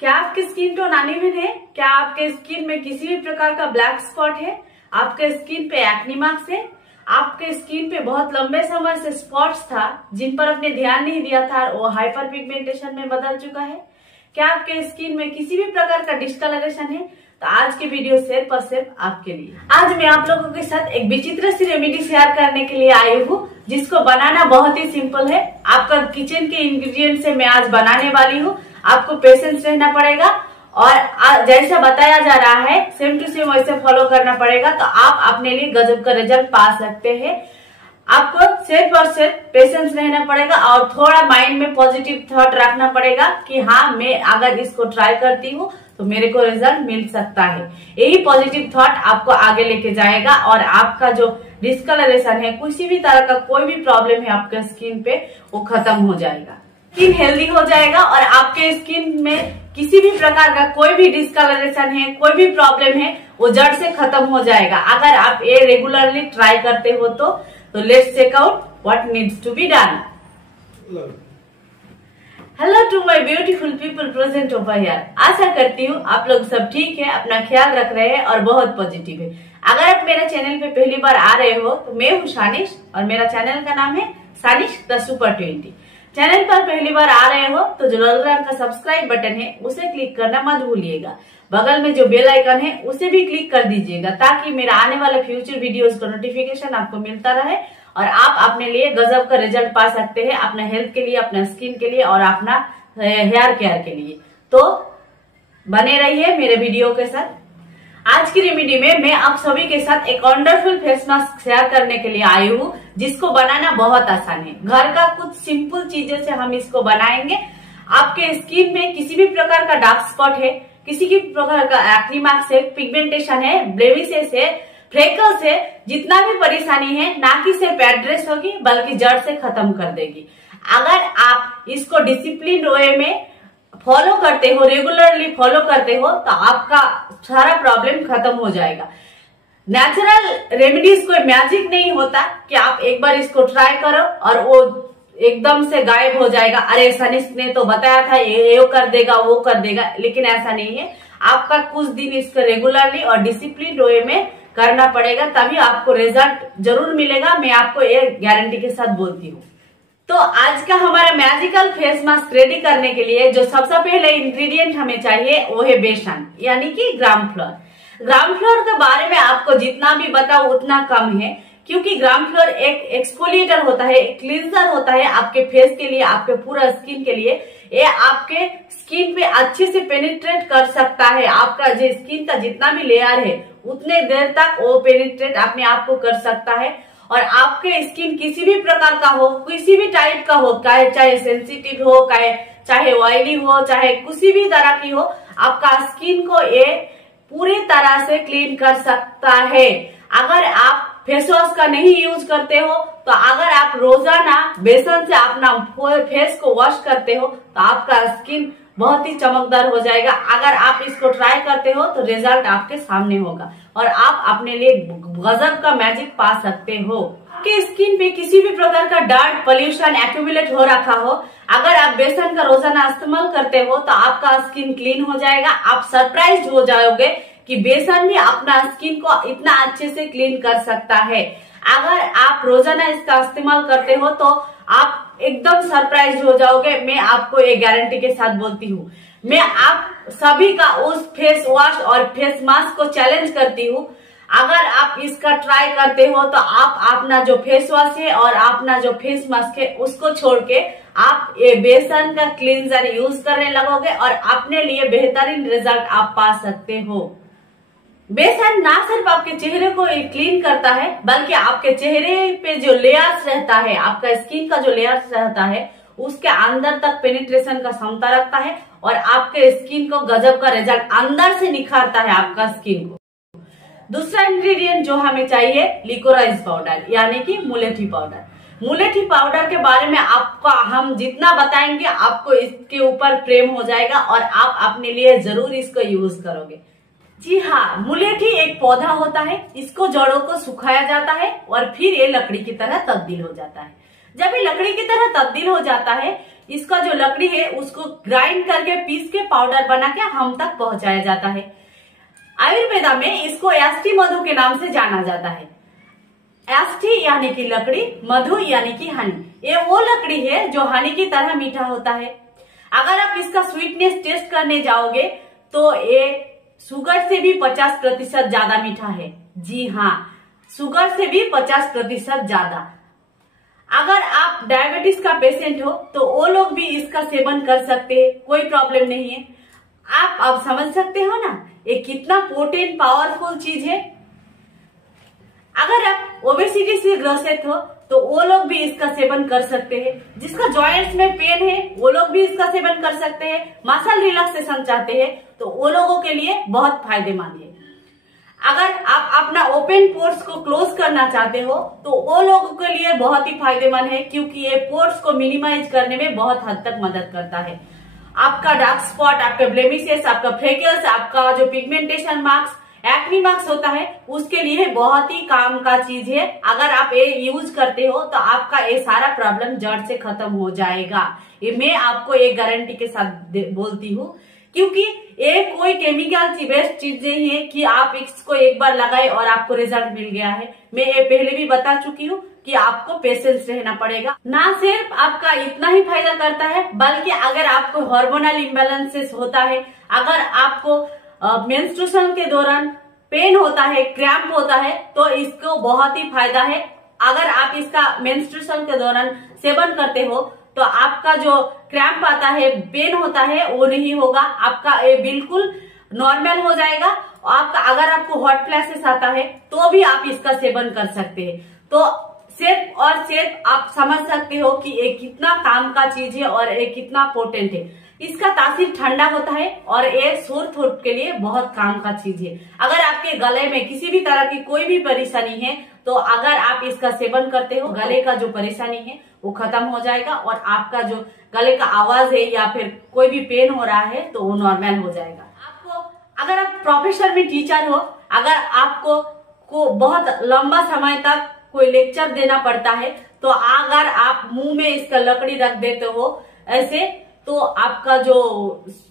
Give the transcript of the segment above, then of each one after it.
क्या आपकी skin tone uneven है? क्या आपके स्किन में किसी भी प्रकार का ब्लैक स्पॉट है? आपके स्किन पे एक्ने मार्क्स है? आपके स्किन पे बहुत लंबे समय से स्पॉट्स था जिन पर आपने ध्यान नहीं दिया था और वो हाइपर पिगमेंटेशन में बदल चुका है? क्या आपके स्किन में किसी भी प्रकार का डिस्कलरेशन है? तो आज की वीडियो सिर्फ और सिर्फ आपके लिए। आज मैं आप लोगों के साथ एक विचित्र सी रेमेडी शेयर करने के लिए आई हूँ जिसको बनाना बहुत ही सिंपल है। आपका किचन के इंग्रेडिएंट से मैं आज बनाने वाली हूँ। आपको पेशेंस रहना पड़ेगा और जैसा बताया जा रहा है सेम टू सेम वैसे फॉलो करना पड़ेगा, तो आप अपने लिए गजब का रिजल्ट पा सकते हैं। आपको सिर्फ और सिर्फ पेशेंस रहना पड़ेगा और थोड़ा माइंड में पॉजिटिव थॉट रखना पड़ेगा कि हाँ, मैं अगर इसको ट्राई करती हूँ तो मेरे को रिजल्ट मिल सकता है। यही पॉजिटिव थॉट आपको आगे लेके जाएगा और आपका जो डिस्कलरेशन है, किसी भी तरह का कोई भी प्रॉब्लम है आपके स्किन पे, वो खत्म हो जाएगा। स्किन हेल्दी हो जाएगा और आपके स्किन में किसी भी प्रकार का कोई भी डिस्कलरेशन है, कोई भी प्रॉब्लम है, वो जड़ से खत्म हो जाएगा अगर आप ये रेगुलरली ट्राई करते हो तो let's check out what needs to be done. Hello to my beautiful people present over here. आशा करती हूँ आप लोग सब ठीक है, अपना ख्याल रख रहे हैं और बहुत पॉजिटिव है। अगर आप मेरे चैनल पे पहली बार आ रहे हो तो मैं हूँ सानिश और मेरा चैनल का नाम है सानिश द सुपर 20। चैनल पर पहली बार आ रहे हो तो जो लाल रंग का सब्सक्राइब बटन है उसे क्लिक करना मत भूलिएगा। बगल में जो बेल आइकन है उसे भी क्लिक कर दीजिएगा ताकि मेरा आने वाले फ्यूचर वीडियोस का नोटिफिकेशन आपको मिलता रहे और आप अपने लिए गजब का रिजल्ट पा सकते हैं, अपना हेल्थ के लिए, अपना स्किन के लिए और अपना हेयर केयर के लिए। तो बने रहिए मेरे वीडियो के साथ। आज की रेमेडी में मैं आप सभी के साथ एक वंडरफुल फेस मास्क शेयर करने के लिए आई हूँ जिसको बनाना बहुत आसान है। घर का कुछ सिंपल चीजों से हम इसको बनाएंगे। आपके स्किन में किसी भी प्रकार का डार्क स्पॉट है, किसी भी प्रकार का एक्ने मार्क्स है, पिगमेंटेशन है, ब्लेमिशेस है, फ्रेकल्स है, जितना भी परेशानी है, ना कि सिर्फ एड्रेस होगी बल्कि जड़ से खत्म कर देगी। अगर आप इसको डिसिप्लिन वे में फॉलो करते हो, रेगुलरली फॉलो करते हो, तो आपका सारा प्रॉब्लम खत्म हो जाएगा। नेचुरल रेमेडीज कोई मैजिक नहीं होता कि आप एक बार इसको ट्राई करो और वो एकदम से गायब हो जाएगा। अरे सनिश ने तो बताया था ये कर देगा, वो कर देगा, लेकिन ऐसा नहीं है। आपका कुछ दिन इसको रेगुलरली और डिसिप्लिन वे में करना पड़ेगा, तभी आपको रिजल्ट जरूर मिलेगा। मैं आपको ये गारंटी के साथ बोलती हूँ। तो आज का हमारा मैजिकल फेस मास्क रेडी करने के लिए जो सबसे पहले इंग्रेडिएंट हमें चाहिए वो है बेसन, यानी कि ग्राम फ्लोर। ग्राम फ्लोर के बारे में आपको जितना भी बताओ उतना कम है, क्योंकि ग्राम फ्लोर एक एक्सफोलिएटर होता है, एक क्लींजर होता है आपके फेस के लिए, आपके पूरा स्किन के लिए। ये आपके स्किन पे अच्छे से पेनिट्रेट कर सकता है। आपका जो स्किन का जितना भी लेयर है उतने देर तक वो पेनिट्रेट अपने आप को कर सकता है और आपके स्किन किसी भी प्रकार का हो, किसी भी टाइप का हो, चाहे सेंसिटिव हो, चाहे ऑयली हो, चाहे किसी भी तरह की हो, आपका स्किन को ये पूरी तरह से क्लीन कर सकता है। अगर आप फेस वॉश का नहीं यूज करते हो तो अगर आप रोजाना बेसन से अपना फेस को वॉश करते हो तो आपका स्किन बहुत ही चमकदार हो जाएगा। अगर आप इसको ट्राई करते हो तो रिजल्ट आपके सामने होगा और आप अपने लिए गजब का मैजिक पा सकते हो। कि स्किन पे किसी भी प्रकार का डर्ट, पोल्यूशन एक्यूमुलेट हो रखा हो, अगर आप बेसन का रोजाना इस्तेमाल करते हो तो आपका स्किन क्लीन हो जाएगा। आप सरप्राइज हो जाओगे कि बेसन भी अपना स्किन को इतना अच्छे से क्लीन कर सकता है। अगर आप रोजाना इसका इस्तेमाल करते हो तो आप एकदम सरप्राइज हो जाओगे। मैं आपको ये गारंटी के साथ बोलती हूँ। मैं आप सभी का उस फेस वॉश और फेस मास्क को चैलेंज करती हूँ। अगर आप इसका ट्राई करते हो तो आप अपना जो फेस वॉश है और अपना जो फेस मास्क है उसको छोड़ के आप ये बेसन का क्लींजर यूज करने लगोगे और अपने लिए बेहतरीन रिजल्ट आप पा सकते हो। बेसन ना सिर्फ आपके चेहरे को क्लीन करता है बल्कि आपके चेहरे पे जो लेयर्स रहता है, आपका स्किन का जो लेयर्स रहता है, उसके अंदर तक पेनिट्रेशन का क्षमता रखता है और आपके स्किन को गजब का रिजल्ट अंदर से निखारता है आपका स्किन को। दूसरा इंग्रेडिएंट जो हमें चाहिए लिकोराइज पाउडर, यानी कि मुलेठी पाउडर। मुलेठी पाउडर के बारे में आपको हम जितना बताएंगे आपको इसके ऊपर प्रेम हो जाएगा और आप अपने लिए जरूर इसको यूज करोगे। जी हाँ, मुलेठी एक पौधा होता है। इसको जड़ों को सुखाया जाता है और फिर ये लकड़ी की तरह तब्दील हो जाता है। जब ये लकड़ी की तरह तब्दील हो जाता है इसका जो लकड़ी है उसको ग्राइंड करके पीस के पाउडर बना के हम तक पहुंचाया जाता है। आयुर्वेदा में इसको याष्टि मधु के नाम से जाना जाता है। याष्टि यानी कि लकड़ी, मधु यानी कि हनी। ये वो लकड़ी है जो हनी की तरह मीठा होता है। अगर आप इसका स्वीटनेस टेस्ट करने जाओगे तो ये शुगर से भी 50% ज्यादा मीठा है। जी हाँ, शुगर से भी 50% ज्यादा। अगर आप डायबिटीज का पेशेंट हो तो वो लोग भी इसका सेवन कर सकते हैं, कोई प्रॉब्लम नहीं है। आप अब समझ सकते हो ना ये कितना पोटेंट पावरफुल चीज है। अगर आप ओबेसिटी से ग्रसित हो तो वो लोग भी इसका सेवन कर सकते हैं। जिसका जॉइंट्स में पेन है वो लोग भी इसका सेवन कर सकते हैं। मसल रिलैक्सेशन चाहते हैं तो वो लोगों के लिए बहुत फायदेमंद है। अगर आप अपना ओपन पोर्स को क्लोज करना चाहते हो तो वो लोगों के लिए बहुत ही फायदेमंद है, क्योंकि ये पोर्स को मिनिमाइज करने में बहुत हद तक मदद करता है। आपका डार्क स्पॉट, आपके ब्लेमिशेस, आपका फ्रेकल्स, आपका जो पिगमेंटेशन मार्क्स, एक्ने मार्क्स होता है, उसके लिए बहुत ही काम का चीज है। अगर आप ये यूज करते हो तो आपका ये सारा प्रॉब्लम जड़ से खत्म हो जाएगा। ये मैं आपको एक गारंटी के साथ बोलती हूँ, क्योंकि ये कोई केमिकल बेस्ड चीज नहीं है कि आप इसको एक बार लगाए और आपको रिजल्ट मिल गया है। मैं ये पहले भी बता चुकी हूँ कि आपको पेशेंस रहना पड़ेगा। ना सिर्फ आपका इतना ही फायदा करता है, बल्कि अगर आपको हार्मोनल इम्बैलेंसेस होता है, अगर आपको मेंस्ट्रुएशन के दौरान पेन होता है, क्रैम्प होता है, तो इसको बहुत ही फायदा है। अगर आप इसका मेंस्ट्रुएशन के दौरान सेवन करते हो तो आपका जो क्रैम्प आता है, पेन होता है, वो नहीं होगा। आपका ये बिल्कुल नॉर्मल हो जाएगा। आपका अगर आपको हॉट फ्लैशेस आता है तो भी आप इसका सेवन कर सकते हैं। तो सिर्फ और सिर्फ आप समझ सकते हो कि ये कितना काम का चीज है और ये कितना पोटेंट है। इसका तासीर ठंडा होता है और ये सोर थ्रोट के लिए बहुत काम का चीज है। अगर आपके गले में किसी भी तरह की कोई भी परेशानी है तो अगर आप इसका सेवन करते हो, गले का जो परेशानी है वो खत्म हो जाएगा और आपका जो गले का आवाज है या फिर कोई भी पेन हो रहा है तो वो नॉर्मल हो जाएगा। आपको अगर आप प्रोफेशनल में टीचर हो, अगर आपको बहुत लंबा समय तक कोई लेक्चर देना पड़ता है, तो अगर आप मुंह में इसका लकड़ी रख देते हो ऐसे, तो आपका जो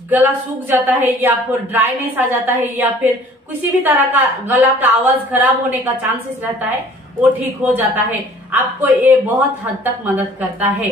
गला सूख जाता है या फिर ड्राइनेस आ जाता है या फिर किसी भी तरह का गला का आवाज खराब होने का चांसेस रहता है, वो ठीक हो जाता है। आपको ये बहुत हद तक मदद करता है।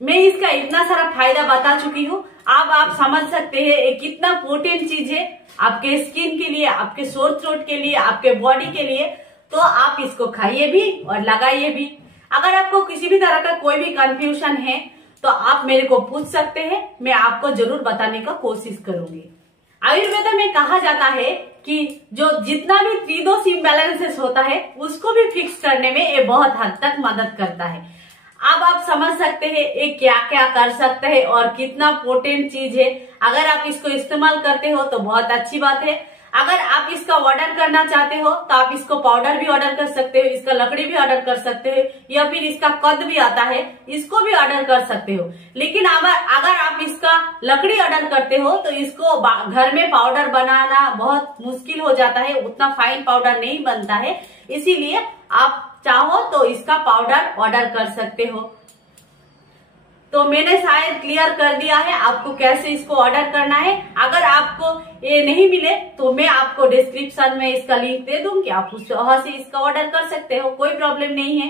मैं इसका इतना सारा फायदा बता चुकी हूँ। अब आप समझ सकते हैं ये कितना पोटेंट चीज है आपके स्किन के लिए, आपके सोर थ्रोट के लिए, आपके बॉडी के लिए। तो आप इसको खाइए भी और लगाइए भी। अगर आपको किसी भी तरह का कोई भी कंफ्यूजन है तो आप मेरे को पूछ सकते हैं, मैं आपको जरूर बताने का कोशिश करूंगी। आयुर्वेदा में कहा जाता है कि जो जितना भी त्रिदोष इम्बैलेंसेस होता है उसको भी फिक्स करने में ये बहुत हद तक मदद करता है। अब आप समझ सकते हैं ये क्या क्या कर सकते हैं और कितना पोटेंट चीज है। अगर आप इसको इस्तेमाल करते हो तो बहुत अच्छी बात है। अगर आप इसका ऑर्डर करना चाहते हो तो आप इसको पाउडर भी ऑर्डर कर सकते हो, इसका लकड़ी भी ऑर्डर कर सकते हो, या फिर इसका कद भी आता है, इसको भी ऑर्डर कर सकते हो। लेकिन अगर आप इसका लकड़ी ऑर्डर करते हो तो इसको घर में पाउडर बनाना बहुत मुश्किल हो जाता है, उतना फाइन पाउडर नहीं बनता है। इसीलिए आप चाहो तो इसका पाउडर ऑर्डर कर सकते हो। तो मैंने शायद क्लियर कर दिया है आपको कैसे इसको ऑर्डर करना है। अगर आपको ये नहीं मिले तो मैं आपको डिस्क्रिप्शन में इसका लिंक दे दूंगी, आप वहां से इसका ऑर्डर कर सकते हो, कोई प्रॉब्लम नहीं है।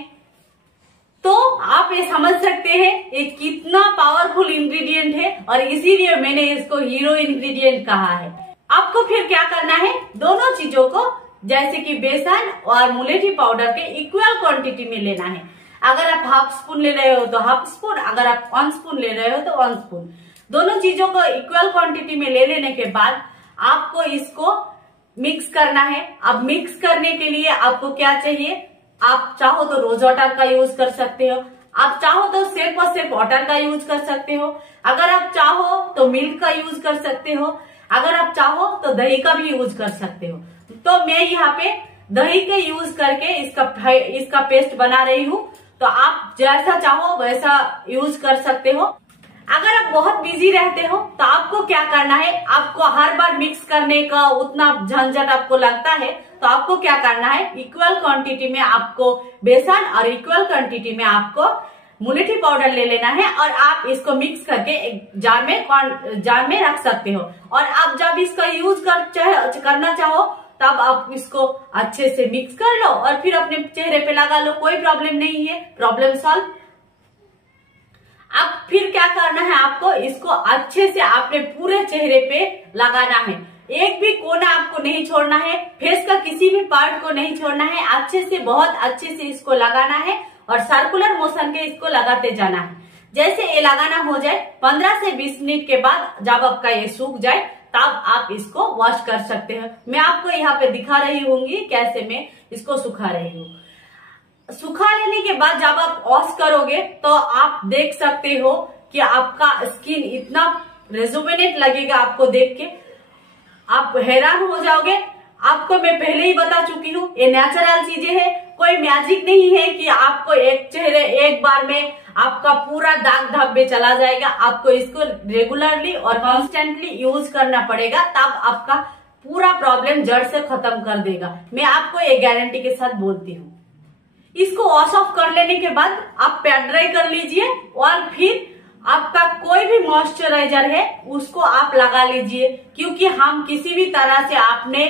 तो आप ये समझ सकते हैं ये कितना पावरफुल इंग्रेडिएंट है और इसीलिए मैंने इसको हीरो इंग्रेडिएंट कहा है। आपको फिर क्या करना है, दोनों चीजों को जैसे कि बेसन और मुलेठी पाउडर के इक्वल क्वांटिटी में लेना है। अगर आप हाफ स्पून ले रहे हो तो हाफ स्पून, अगर आप 1 स्पून ले रहे हो तो 1 स्पून। दोनों चीजों को इक्वल क्वांटिटी में ले लेने के बाद आपको इसको मिक्स करना है। अब मिक्स करने के लिए आपको क्या चाहिए, आप चाहो तो रोज वाटर का यूज कर सकते हो, आप चाहो तो सिर्फ और सिर्फ वाटर का यूज कर सकते हो, अगर आप चाहो तो मिल्क का यूज कर सकते हो, अगर आप चाहो तो दही का भी यूज कर सकते हो। तो मैं यहाँ पे दही के यूज करके इसका पेस्ट बना रही हूँ। तो आप जैसा चाहो वैसा यूज कर सकते हो। अगर आप बहुत बिजी रहते हो तो आपको क्या करना है, आपको हर बार मिक्स करने का उतना झंझट आपको लगता है, तो आपको क्या करना है, इक्वल क्वांटिटी में आपको बेसन और इक्वल क्वांटिटी में आपको मुलेठी पाउडर ले लेना है और आप इसको मिक्स करके एक जार में रख सकते हो। और आप जब इसका यूज करना चाहो तब आप इसको अच्छे से मिक्स कर लो और फिर अपने चेहरे पे लगा लो, कोई प्रॉब्लम नहीं है, प्रॉब्लम सॉल्व। अब फिर क्या करना है आपको, इसको अच्छे से आपने पूरे चेहरे पे लगाना है, एक भी कोना आपको नहीं छोड़ना है, फेस का किसी भी पार्ट को नहीं छोड़ना है, अच्छे से बहुत अच्छे से इसको लगाना है और सर्कुलर मोशन के इसको लगाते जाना है। जैसे ये लगाना हो जाए 15 से 20 मिनट के बाद जब आपका ये सूख जाए तब आप इसको वॉश कर सकते हैं। मैं आपको यहाँ पे दिखा रही होंगी कैसे मैं इसको सुखा रही हूँ। सुखा लेने के बाद जब आप वॉश करोगे तो आप देख सकते हो कि आपका स्किन इतना रेजुवेनेट लगेगा, आपको देख के आप हैरान हो जाओगे। आपको मैं पहले ही बता चुकी हूँ, ये नेचुरल चीजें हैं, कोई मैजिक नहीं है कि आपको एक बार में आपका पूरा दाग धब्बे चला जाएगा। आपको इसको रेगुलरली और कॉन्स्टेंटली यूज करना पड़ेगा, तब आपका पूरा प्रॉब्लम जड़ से खत्म कर देगा। मैं आपको एक गारंटी के साथ बोलती हूँ। इसको वॉश ऑफ कर लेने के बाद आप पैड ड्राई कर लीजिए और फिर आपका कोई भी मॉइस्चराइजर है उसको आप लगा लीजिए, क्योंकि हम किसी भी तरह से आपने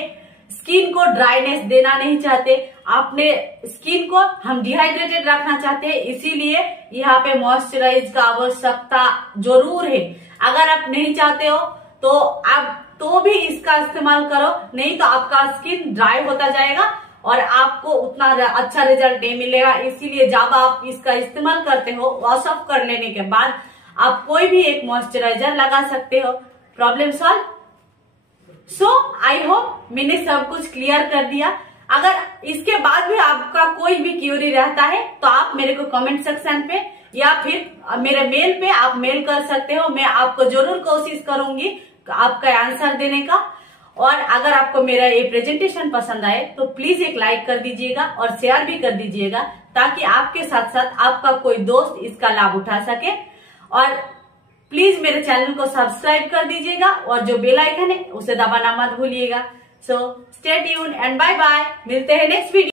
स्किन को ड्राइनेस देना नहीं चाहते, आपने स्किन को हम डिहाइड्रेटेड रखना चाहते हैं, इसीलिए यहाँ पे मॉइस्चराइज का आवश्यकता जरूर है। अगर आप नहीं चाहते हो तो आप तो भी इसका इस्तेमाल करो, नहीं तो आपका स्किन ड्राई होता जाएगा और आपको उतना अच्छा रिजल्ट नहीं मिलेगा। इसीलिए जब आप इसका इस्तेमाल करते हो वॉश ऑफ कर लेने के बाद आप कोई भी एक मॉइस्चराइजर लगा सकते हो, problem solve. So I hope मैंने सब कुछ क्लियर कर दिया। अगर इसके बाद भी आपका कोई भी क्यूरी रहता है तो आप मेरे को कमेंट सेक्शन पे या फिर मेरे मेल पे आप मेल कर सकते हो, मैं आपको जरूर कोशिश करूंगी आपका आंसर देने का। और अगर आपको मेरा ये प्रेजेंटेशन पसंद आए तो प्लीज एक लाइक कर दीजिएगा और शेयर भी कर दीजिएगा, ताकि आपके साथ साथ आपका कोई दोस्त इसका लाभ उठा सके। और प्लीज मेरे चैनल को सब्सक्राइब कर दीजिएगा और जो बेल आइकन है उसे दबाना मत भूलिएगा। So stay tuned and bye bye, मिलते हैं नेक्स्ट वीडियो।